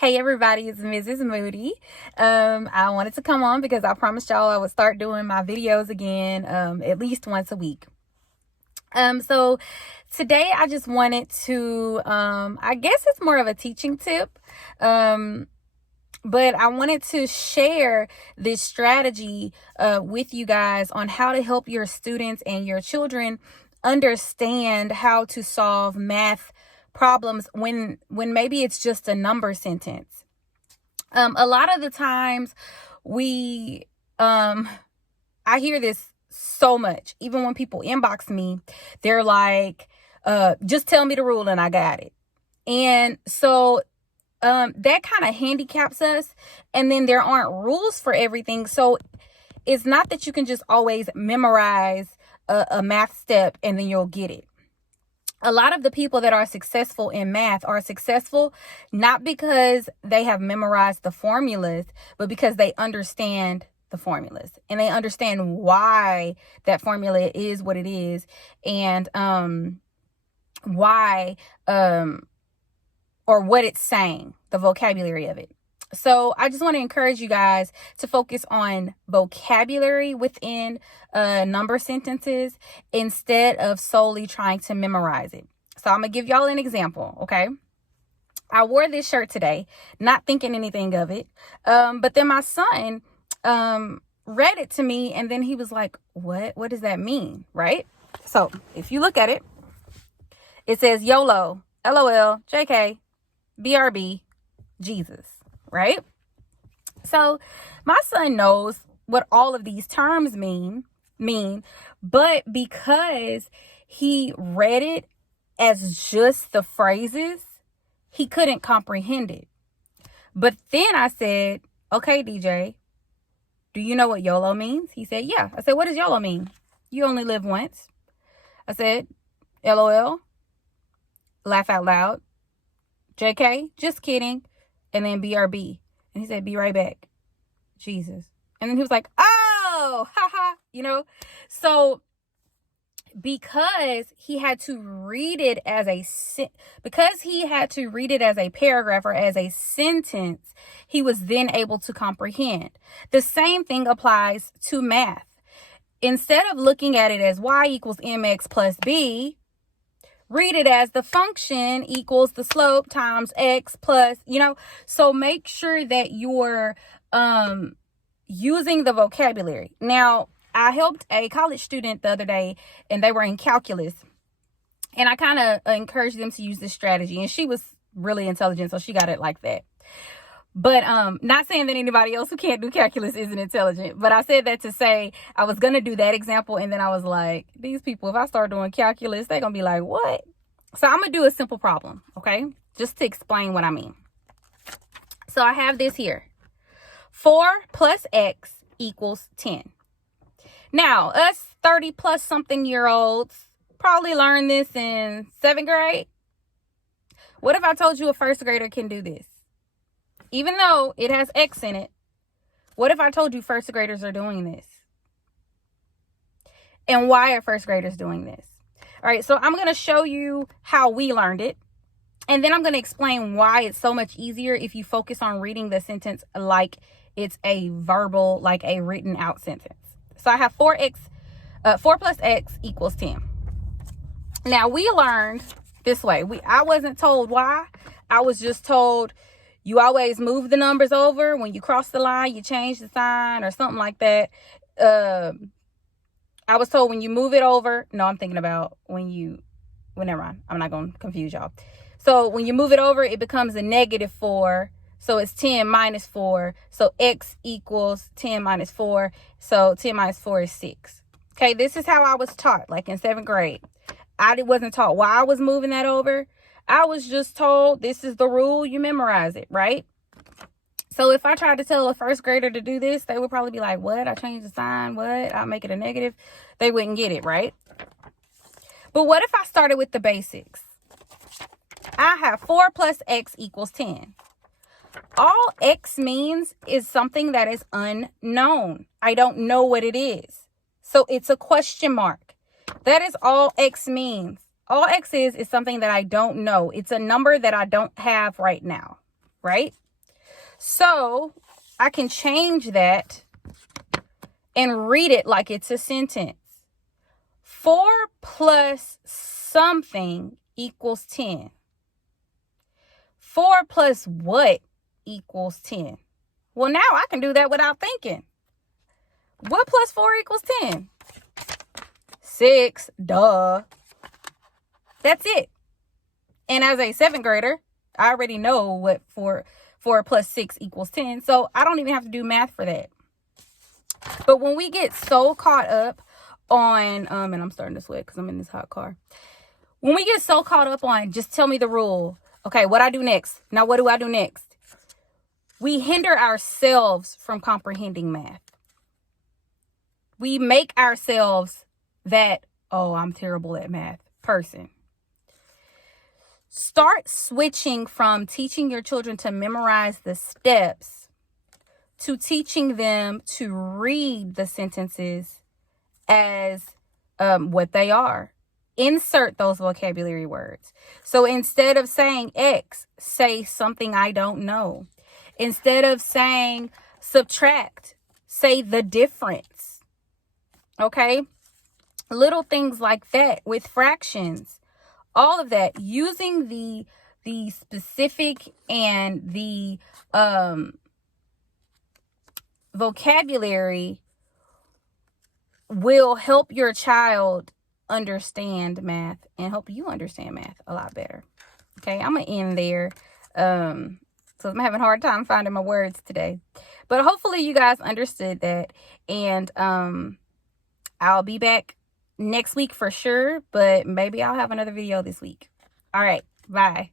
Hey everybody, it's Mrs. Moody. I wanted to come on because I promised y'all I would start doing my videos again at least once a week. So today I just wanted to, I guess it's more of a teaching tip, but I wanted to share this strategy with you guys on how to help your students and your children understand how to solve math problems when maybe it's just a number sentence. A lot of the times we I hear this so much. Even when people inbox me, they're like, just tell me the rule and I got it. And so that kind of handicaps us. And then there aren't rules for everything. So it's not that you can just always memorize a math step and then you'll get it. A lot of the people that are successful in math are successful not because they have memorized the formulas, but because they understand the formulas and they understand why that formula is what it is, and why or what it's saying, the vocabulary of it. So I just want to encourage you guys to focus on vocabulary within number sentences instead of solely trying to memorize it. So I'm going to give y'all an example, okay? I wore this shirt today, not thinking anything of it. But then my son read it to me and then he was like, what does that mean, right? So if you look at it, it says YOLO, LOL, JK, BRB, Jesus. Right? So my son knows what all of these terms mean, but because he read it as just the phrases, he couldn't comprehend it. But then I said, okay, DJ, do you know what YOLO means? He said, yeah. I said, what does YOLO mean? You only live once. I said, LOL, laugh out loud, JK, just kidding. And then BRB. And he said, be right back. Jesus. And then he was like, oh, haha, So because he had to read it as a paragraph or as a sentence, he was then able to comprehend. The same thing applies to math. Instead of looking at it as y equals mx plus b, read it as the function equals the slope times x plus, so make sure that you're using the vocabulary. Now, I helped a college student the other day and they were in calculus, and I kind of encouraged them to use this strategy, and she was really intelligent, so she got it like that. But not saying that anybody else who can't do calculus isn't intelligent, but I said that to say I was going to do that example. And then I was like, these people, if I start doing calculus, they're going to be like, what? So I'm going to do a simple problem, okay? Just to explain what I mean. So I have this here. 4 plus x equals 10. Now, us 30 plus something year olds probably learned this in 7th grade. What if I told you a first grader can do this? Even though it has X in it, what if I told you first graders are doing this? And why are first graders doing this? All right, so I'm going to show you how we learned it. And then I'm going to explain why it's so much easier if you focus on reading the sentence like it's a verbal, like a written out sentence. So I have 4 plus x equals 10. Now, we learned this way. I wasn't told why. I was just told you always move the numbers over. When you cross the line, you change the sign or something like that. I was told when you move it over. No, I'm thinking about never mind. I'm not going to confuse y'all. So when you move it over, it becomes a -4. So it's 10 minus 4. So x equals 10 minus 4. So 10 minus 4 is 6. Okay, this is how I was taught, like in 7th grade. I wasn't taught why I was moving that over. I was just told this is the rule, you memorize it, right? So if I tried to tell a first grader to do this, they would probably be like, what? I changed the sign, what? I'll make it a negative. They wouldn't get it, right? But what if I started with the basics? I have 4 plus x equals 10. All x means is something that is unknown. I don't know what it is. So it's a question mark. That is all x means. All x is something that I don't know. It's a number that I don't have right now, right? So I can change that and read it like it's a sentence. 4 plus something equals 10. 4 plus what equals 10? Well, now I can do that without thinking. What plus 4 equals 10? 6. Duh. That's it. And as a 7th grader, I already know what 4 plus 6 equals 10. So I don't even have to do math for that. But when we get so caught up on, and I'm starting to sweat because I'm in this hot car. When we get so caught up on, just tell me the rule. Okay, what I do next? Now, what do I do next? We hinder ourselves from comprehending math. We make ourselves that, oh, I'm terrible at math person. Start switching from teaching your children to memorize the steps to teaching them to read the sentences as what they are. Insert those vocabulary words. So instead of saying X, say something I don't know. Instead of saying subtract, say the difference. Okay? Little things like that with fractions. All of that, using the specific and the vocabulary will help your child understand math and help you understand math a lot better. Okay, I'm gonna end there. So I'm having a hard time finding my words today, but hopefully you guys understood that. And I'll be back next week for sure, but maybe I'll have another video this week. All right, bye.